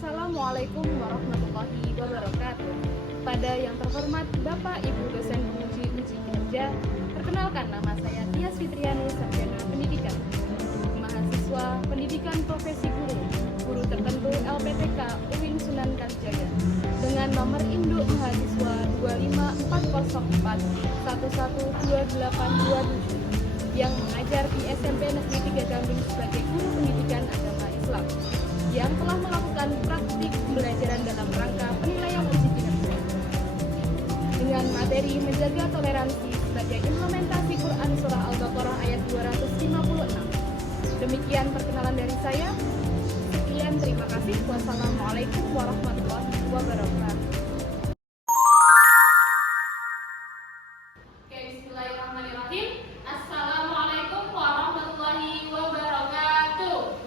Assalamualaikum warahmatullahi wabarakatuh. Pada yang terhormat Bapak Ibu dosen penguji uji kinerja, perkenalkan nama saya Tias Fitriani, Sarjana Pendidikan, mahasiswa Pendidikan Profesi Guru tertentu LPTK UIN Sunan Kalijaga, dengan nomor induk mahasiswa 25404112827 yang mengajar di SMP Negeri 3 Gambing sebagai guru pendidikan agama Islam, yang telah melakukan praktik pembelajaran dalam rangka penilaian uji kinerja dengan materi menjaga toleransi sebagai implementasi Quran Surah Al-Baqarah ayat 256. Demikian perkenalan dari saya. Sekian, terima kasih. Wassalamualaikum warahmatullahi wabarakatuh. Oke, bismillahirrahmanirrahim. Assalamualaikum warahmatullahi wabarakatuh.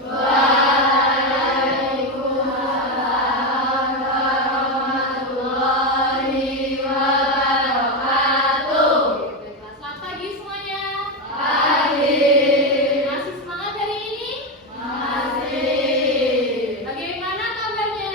Selamat pagi semuanya. Masih semangat hari ini? Bagaimana kabarnya?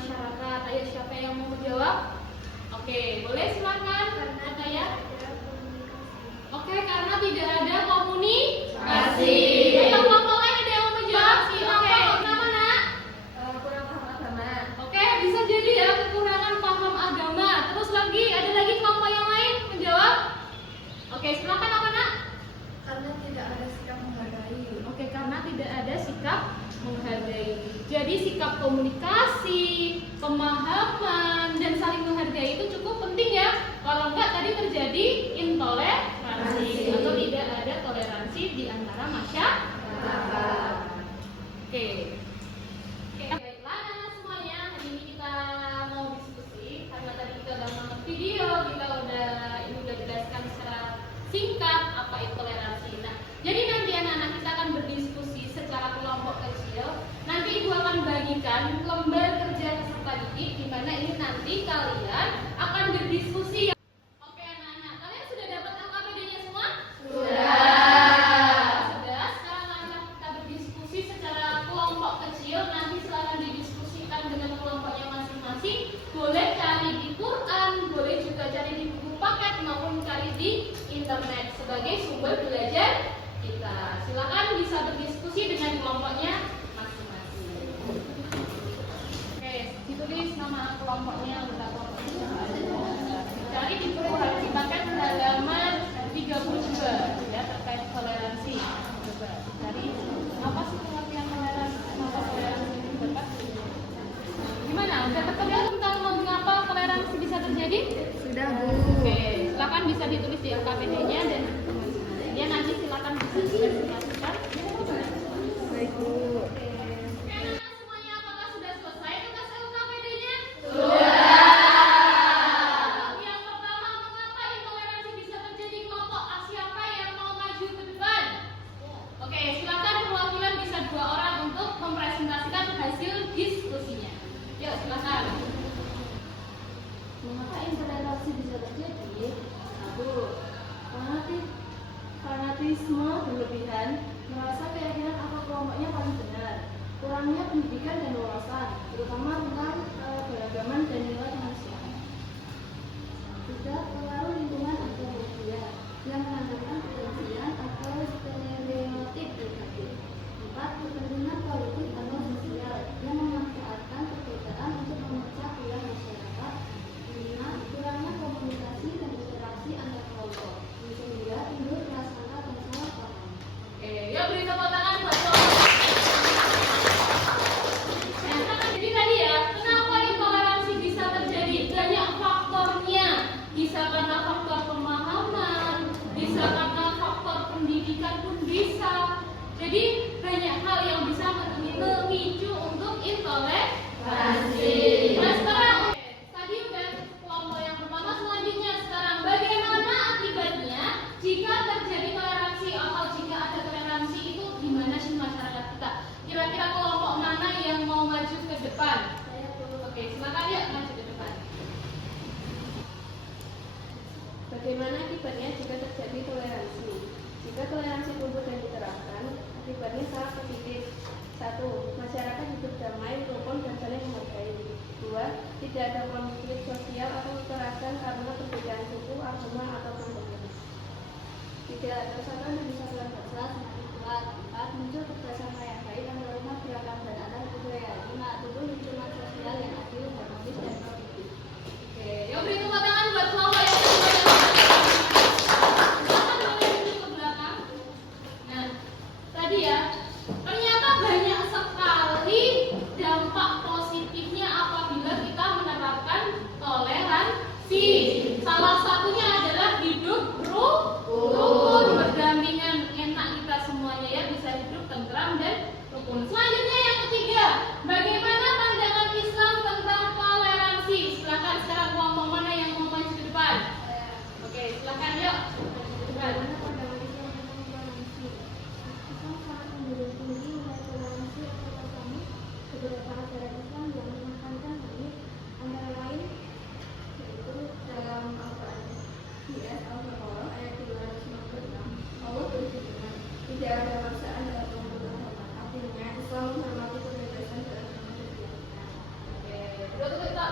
masyarakat. Ayo, siapa yang mau menjawab? Oke, boleh silakan. Karena ya. Oke, karena tidak ada komunikasi. Ayo, kelompok lain ada yang mau menjawab? Oke, kenapa nak? Kurang paham agama. Oke, bisa jadi ya kekurangan paham agama. Terus lagi, ada lagi kelompok yang lain menjawab? Oke, silakan apa nak? Karena tidak ada sikap menghargai. Oke, karena tidak ada sikap menghargai. Jadi sikap komunikasi, pemahaman, dan saling menghargai itu cukup penting ya. Kalau enggak tadi terjadi intoleransi atau tidak ada toleransi di antara masyarakat. Oke. Baiklah anak semuanya, hari ini kita mau diskusi karena tadi kita udah nonton video, kita udah jelaskan secara singkat apa itu toleransi. Nah, jadi nanti anak-anak kita akan berdiskusi secara kelompok kecil. Nanti Ibu akan bagikan lembar kerja peserta didik di mana ini nanti kalian akan berdiskusi. Oke anak-anak, kalian sudah dapat LKPD-nya semua? Sudah. Sekarang anak kita berdiskusi secara kelompok kecil. Nanti silahkan didiskusikan dengan kelompoknya masing-masing. Boleh cari di Quran, boleh juga cari di buku paket maupun cari di internet sebagai sumber belajar kita. Silakan bisa berdiskusi dengan kelompoknya masing-masing. Oke, ditulis nama kelompoknya, anggota kelompoknya. Cari di buku paket halaman 32 ya terkait toleransi. Coba cari apa sih pengertian toleransi? Apa toleransi itu Bapak? Gimana? Udah ketemu tentang mengapa toleransi bisa terjadi? Sudah, Bu. Oke, silakan bisa ditulis di LKPD-nya dan ya nanti silakan bisa dipresentasikan. Baik, Bu. Oke, anak semuanya apakah sudah selesai tugas LKPD-nya? Yang pertama, mengapa intoleransi bisa terjadi kelompok? Siapa yang mau maju ke depan? Oke, silakan perwakilan bisa 2 orang untuk mempresentasikan hasil diskusinya. Yuk, silakan. Mengapa intoleransi bisa terjadi? Satu, fanatisme berlebihan, merasa keyakinan atau kelompoknya paling benar. Kurangnya pendidikan dan wawasan, terutama tentang keberagaman dan nilai kemanusiaan. Tiga, pengaruh lingkungan atau media yang menandakan kebencian atau stereotip negatif. Empat, kepentingan politik atau sosial yang memanfaatkan perbedaan untuk memecah belah masyarakat. 5. Kurangnya komunikasi dan interaksi antar kelompok. 9. Timbul prasangka dan salah paham. Oke, yuk beri tepuk tangan buat kelompok. Nah, jadi tadi ya, kenapa intoleransi bisa terjadi? Banyak faktornya. Bisa karena faktor pemahaman, bisa karena faktor pendidikan pun bisa. Jadi banyak hal yang bisa memicu untuk intoleransi. Nah, sekarang tadi udah kelompok yang pertama, selanjutnya sekarang bagaimana akibatnya jika terjadi toleransi atau jika ada toleransi itu gimana sih masyarakat kita? Kira-kira kelompok mana yang mau maju ke depan? Oke, silakan ya maju ke depan. Bagaimana akibatnya jika terjadi toleransi? Jika toleransi tumbuh dan diterapkan, akibatnya sangat positif. 1. Masyarakat hidup damai, rukun, dan saling menghargai. 2. Tidak ada konflik sosial atau kekerasan karena perbedaan suku, agama, atau komunitas. 3. Persatuan dan kesatuan bangsa semakin kuat. 4. Muncul kerjasama yang baik dan menerima gerakan dan antar budaya. 5. Tumbuh lingkungan sosial yang adil, harmonis, dan produktif. Oke, yuk beri tepuk tangan buat kelompok yang kedua. Silakan boleh duduk ke belakang. Nah, tadi ya, ternyata banyak sekali dampak positifnya apabila kita menerapkan toleransi. Salah satunya adalah hidup rukun, berdampingan, enak kita semuanya ya, bisa hidup tentram dan rukun. Selanjutnya yang ketiga, bagaimana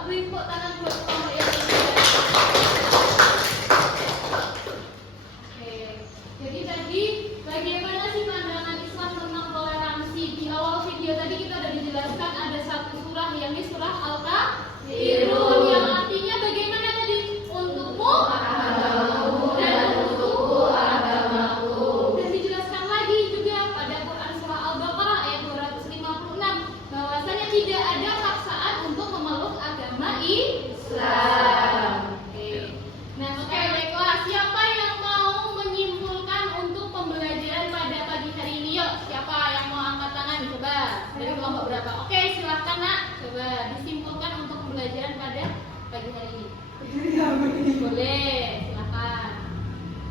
beri tepuk tangan buat kelompok yang ketiga. Oke, jadi tadi bagaimana sih pandangan Islam tentang toleransi? Di awal video tadi kita sudah dijelaskan ada satu surah, yakni surah Al-Kafirun, yang artinya bagaimana tadi? Untukmu dan untukku agamaku. Dan dijelaskan lagi juga pada Quran surah Al-Baqarah ayat 256 bahwasanya tidak ada paksaan untuk memeluk agama Islam. Oke. Nah, baiklah. Siapa yang mau menyimpulkan untuk pembelajaran pada pagi hari ini? Yuk, siapa yang mau angkat tangan? Coba. Dari kelompok berapa? Oke, silahkan nak. Coba disimpulkan untuk pembelajaran pada pagi hari ini. Boleh, silakan.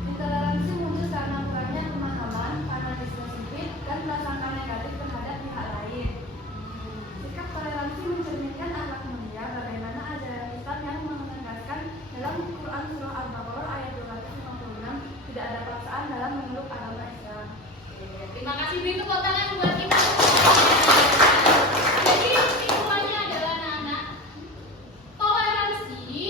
Intoleransi muncul karena kurangnya pemahaman, fanatisme sempit, dan prasangka negatif terhadap pihak lain. Sikap toleransi mencerminkan akhlak mulia bagaimana ajaran Islam yang menegaskan dalam Quran surah Al-Baqarah ayat 256 tidak ada paksaan dalam memeluk agama Islam. Terima kasih, beri tepuk tangan buat kita. Jadi kesimpulannya adalah anak-anak, toleransi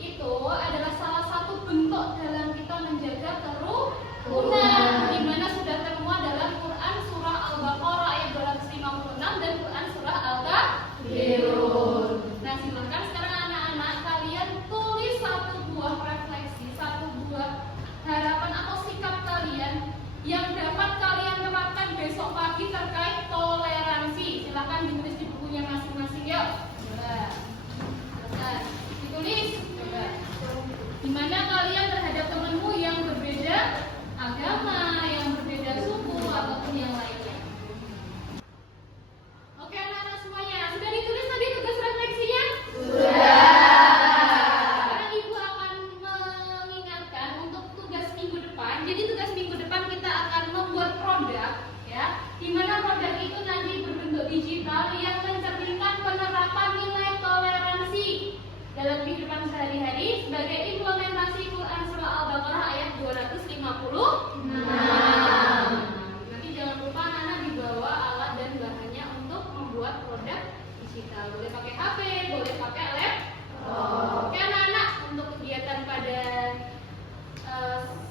itu adalah salah satu bentuk dalam kita menjaga kerukunan, di mana sudah termuat dalam Quran surah Al-Baqarah ayat 256 dan Quran surah Al-Kafirun. Nah, silakan sekarang anak-anak kalian tulis satu buah refleksi, satu buah harapan atau sikap kalian yang dapat kalian terapkan besok pagi terkait toleransi. Silakan ditulis di bukunya masing-masing, yuk. Coba. Silakan ditulis. Coba. Gimana kalian terhadap temanmu yang berbeda agama, yang berbeda suku ataupun yang lainnya? Oke, anak-anak semuanya, sudah ditulis tadi tugas refleksinya? Sudah. Sekarang Ibu akan mengingatkan untuk tugas minggu depan. Jadi tugas minggu depan kita akan membuat produk, ya, di mana produk itu nanti berbentuk digital yang mencerminkan penerapan nilai toleransi dalam kehidupan sehari-hari sebagai implementasi Quran surah Al-Baqarah ayat 256. Nanti jangan lupa anak-anak dibawa alat dan bahannya untuk membuat produk digital. Boleh pakai HP, boleh pakai laptop. Oke anak-anak, untuk kegiatan pada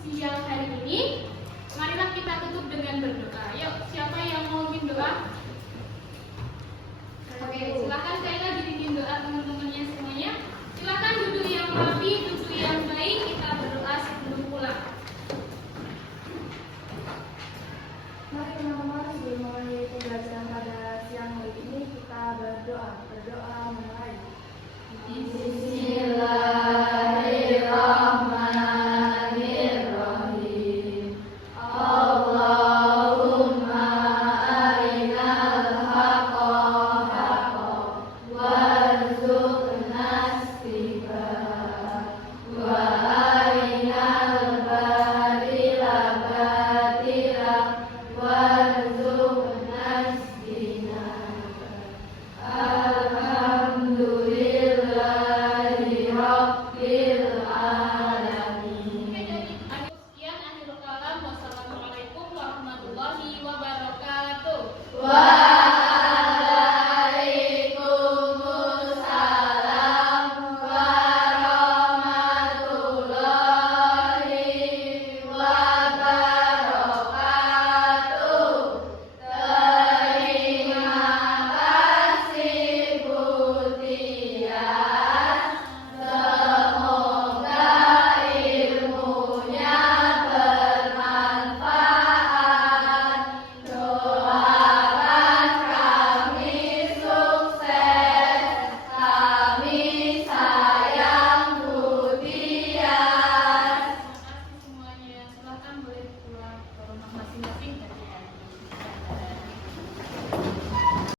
siang hari ini, marilah kita tutup dengan berdoa. Yuk, siapa yang mau bikin doa? Oke, silakan sekali lagi bikin doa teman-temannya semuanya. Silakan duduk yang rapi, duduk yang baik. Kita berdoa sebelum pulang. Mari teman-teman sebelum memulai pembelajaran pada siang hari ini kita berdoa mulai.